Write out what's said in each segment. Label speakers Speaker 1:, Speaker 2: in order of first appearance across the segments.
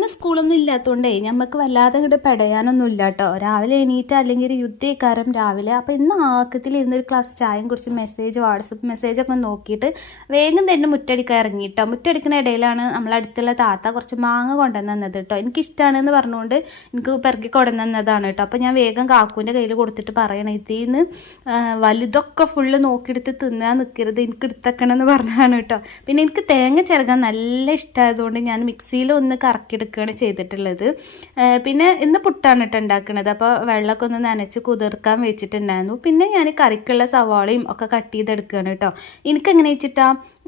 Speaker 1: ഇന്ന് സ്കൂളൊന്നും ഇല്ലാത്തതുകൊണ്ടേ നമുക്ക് വല്ലാതെ ഇങ്ങോട്ട് പെടയാനൊന്നും ഇല്ല കേട്ടോ രാവിലെ എണീറ്റ് അല്ലെങ്കിൽ ഒരു യുദ്ധക്കാരം രാവിലെ. അപ്പോൾ ഇന്ന് ആക്കത്തിൽ ഇരുന്നൊരു ക്ലാസ് ചായയും കുറിച്ച് മെസ്സേജ് വാട്സപ്പ് മെസ്സേജൊക്കെ നോക്കിയിട്ട് വേഗം തന്നെ മുറ്റടിക്കാൻ ഇറങ്ങി കേട്ടോ മുറ്റടിക്കുന്ന ഇടയിലാണ് നമ്മളടുത്തുള്ള താത്ത കുറച്ച് മാങ്ങ കൊണ്ടുവന്ന് തന്നത് കേട്ടോ എനിക്കിഷ്ടമാണെന്ന് പറഞ്ഞുകൊണ്ട് എനിക്ക് പിറക്കി കൊണ്ടുവന്നതാണ് കേട്ടോ അപ്പോൾ ഞാൻ വേഗം കാക്കുവിന്റെ കയ്യിൽ കൊടുത്തിട്ട് പറയണം ഇതിൽ നിന്ന് വലുതൊക്കെ ഫുള്ള് നോക്കിയെടുത്ത് തിന്നാൻ നിൽക്കരുത് എനിക്ക് എടുത്തേക്കണമെന്ന് പറഞ്ഞാണ് കേട്ടോ പിന്നെ എനിക്ക് തേങ്ങ ചിരകാൻ നല്ല ഇഷ്ടമായതുകൊണ്ട് ഞാൻ മിക്സിയിൽ ഒന്ന് കറക്കിയെടുക്കുകയാണ് ചെയ്തിട്ടുള്ളത്. പിന്നെ ഇന്ന് പുട്ടാണ് കേട്ടോ ഉണ്ടാക്കുന്നത് അപ്പോൾ വെള്ളമൊക്കെ ഒന്ന് നനച്ച് കുതിർക്കാൻ വെച്ചിട്ടുണ്ടായിരുന്നു. പിന്നെ ഞാൻ കറിക്കുള്ള സവാളയും ഒക്കെ കട്ട് ചെയ്തെടുക്കുകയാണ് കേട്ടോ എനിക്കെങ്ങനെ വെച്ചിട്ടാ? ഏഹ്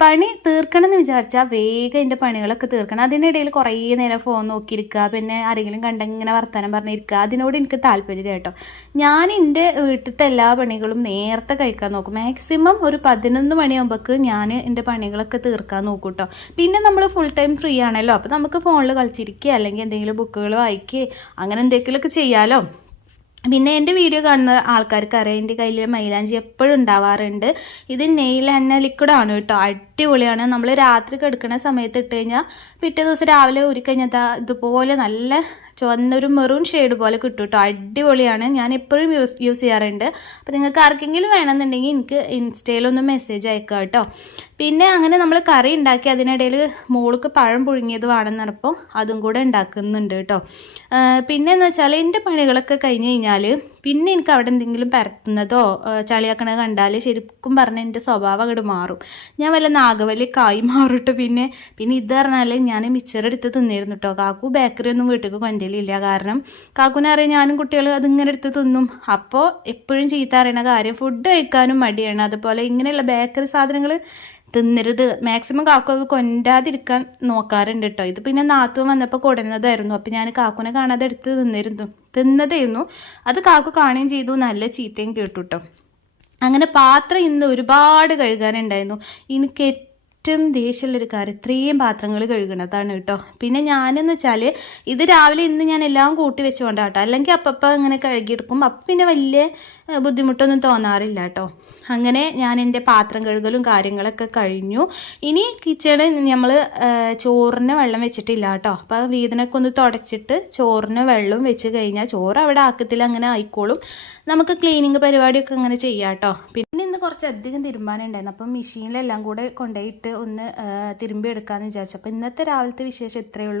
Speaker 1: പണി തീർക്കണം എന്ന് വിചാരിച്ചാൽ വേഗം എന്റെ പണികളൊക്കെ തീർക്കണം. അതിനിടയിൽ കുറേ നേരം ഫോൺ നോക്കിയിരിക്കുക പിന്നെ ആരെങ്കിലും കണ്ടിങ്ങനെ വർത്തമാനം പറഞ്ഞിരിക്കുക. അതിനോട് എനിക്ക് താല്പര്യം കേട്ടോ. ഞാൻ എന്റെ വീട്ടിലത്തെ എല്ലാ പണികളും നേരത്തെ കഴിക്കാൻ നോക്കും. മാക്സിമം ഒരു പതിനൊന്ന് മണിയാകുമ്പോൾക്ക് ഞാൻ എന്റെ പണികളൊക്കെ തീർക്കാൻ നോക്കും കേട്ടോ പിന്നെ നമ്മൾ ഫുൾ ടൈം ഫ്രീ ആണല്ലോ. അപ്പോൾ നമുക്ക് ഫോണിൽ കളിച്ചിരിക്കുക അല്ലെങ്കിൽ എന്തെങ്കിലും ബുക്കുകൾ വായിക്കുക അങ്ങനെ എന്തെങ്കിലുമൊക്കെ ചെയ്യാമല്ലോ പിന്നെ എന്റെ വീഡിയോ കാണുന്ന ആൾക്കാർക്ക് അറിയാം. എന്റെ കയ്യിൽ മൈലാഞ്ചി എപ്പോഴും ഉണ്ടാവാറുണ്ട്. ഇത് നെയിൽ എണ്ണ ലിക്വിഡാണ് കേട്ടോ. അടിപൊളിയാണ്. നമ്മൾ രാത്രി കിടക്കുന്ന സമയത്ത് ഇട്ട് കഴിഞ്ഞാൽ പിറ്റേ ദിവസം രാവിലെ ഊരിക്കഴിഞ്ഞാൽ ദാ ഇതുപോലെ നല്ല ചുവന്നൊരു മെറൂൺ ഷെയ്ഡ് പോലെ കിട്ടും കേട്ടോ അടിപൊളിയാണ്. ഞാൻ എപ്പോഴും യൂസ് യൂസ് ചെയ്യാറുണ്ട്. അപ്പോൾ നിങ്ങൾക്ക് ആർക്കെങ്കിലും വേണമെന്നുണ്ടെങ്കിൽ എനിക്ക് ഇൻസ്റ്റയിലൊന്ന് മെസ്സേജ് അയക്കുക കേട്ടോ പിന്നെ അങ്ങനെ നമ്മൾ കറി ഉണ്ടാക്കി അതിനിടയിൽ മോൾക്ക് പഴം പുഴുങ്ങിയത് വേണമെന്ന് പറഞ്ഞപ്പോൾ അതും കൂടെ ഉണ്ടാക്കുന്നുണ്ട് കേട്ടോ പിന്നെ എന്ന് വെച്ചാൽ എന്റെ പണികളൊക്കെ കഴിഞ്ഞ് കഴിഞ്ഞാൽ പിന്നെ എനിക്ക് അവിടെ എന്തെങ്കിലും പരത്തുന്നതോ ചളിയാക്കണത് കണ്ടാൽ ശരിക്കും പറഞ്ഞാൽ എന്റെ സ്വഭാവം അങ്ങോട്ട് മാറും. ഞാൻ വല്ല നാഗവലി കായ് മാറിട്ട് പിന്നെ. പിന്നെ ഇത് പറഞ്ഞാൽ ഞാൻ മിച്ചറെടുത്ത് തിന്നിരുന്നു കേട്ടോ കാക്കു ബേക്കറി ഒന്നും വീട്ടിൽ കൊണ്ടുവരില്ല കാരണം കാക്കുവിനെ അറിയാം ഞാനും കുട്ടികൾ അതിങ്ങനെ എടുത്ത് തിന്നും. അപ്പോൾ എപ്പോഴും ചീത്ത അറിയണ കാര്യം ഫുഡ് കഴിക്കാനും മടിയാണ്. അതുപോലെ ഇങ്ങനെയുള്ള ബേക്കറി സാധനങ്ങൾ തിന്നരുത്. മാക്സിമം കാക്കു അത് കൊണ്ടാതിരിക്കാൻ നോക്കാറുണ്ട് കേട്ടോ ഇത് പിന്നെ നാത്തും വന്നപ്പോൾ കൊടുന്നതായിരുന്നു. അപ്പം ഞാൻ കാക്കുനെ കാണാതെ എടുത്ത് തിന്നിരുന്നു. തിന്നതായിരുന്നു അത് കാക്കു കാണുകയും ചെയ്തു. നല്ല ചീത്തയും കേട്ടു കേട്ടോ അങ്ങനെ പാത്രം ഇന്ന് ഒരുപാട് കഴുകാനുണ്ടായിരുന്നു. എനിക്ക് ഏറ്റവും ദേഷ്യമുള്ളൊരു കാര്യം ഇത്രയും പാത്രങ്ങൾ കഴുകണതാണ് കേട്ടോ. പിന്നെ ഞാനെന്ന് വെച്ചാൽ ഇത് രാവിലെ ഇന്ന് ഞാൻ എല്ലാം കൂട്ടി വെച്ചുകൊണ്ടാട്ടോ അല്ലെങ്കിൽ അപ്പപ്പം ഇങ്ങനെ കഴുകിയെടുക്കും. അപ്പം പിന്നെ വലിയ ബുദ്ധിമുട്ടൊന്നും തോന്നാറില്ല കേട്ടോ. അങ്ങനെ ഞാൻ എന്റെ പാത്രം കഴുകലും കാര്യങ്ങളൊക്കെ കഴിഞ്ഞു. ഇനി കിച്ചണിൽ നമ്മൾ ചോറിന് വെള്ളം വെച്ചിട്ടില്ല കേട്ടോ. അപ്പോൾ വീതിനൊക്കെ ഒന്ന് തുടച്ചിട്ട് ചോറിന് വെള്ളം വെച്ച് കഴിഞ്ഞാൽ ചോറ് അവിടെ ആക്കത്തിൽ അങ്ങനെ ആയിക്കോളും. നമുക്ക് ക്ലീനിങ് പരിപാടിയൊക്കെ അങ്ങനെ ചെയ്യാം കേട്ടോ. പിന്നെ ഇന്ന് കുറച്ച് അധികം തിരുമ്പാനുണ്ടായിരുന്നു അപ്പം മെഷീനിലെല്ലാം കൂടെ കൊണ്ടുപോയിട്ട് ഒന്ന് തിരുമ്പി എടുക്കാമെന്ന് വിചാരിച്ചു. അപ്പോൾ ഇന്നത്തെ രാവിലത്തെ വിശേഷം ഇത്രയേ ഉള്ളൂ.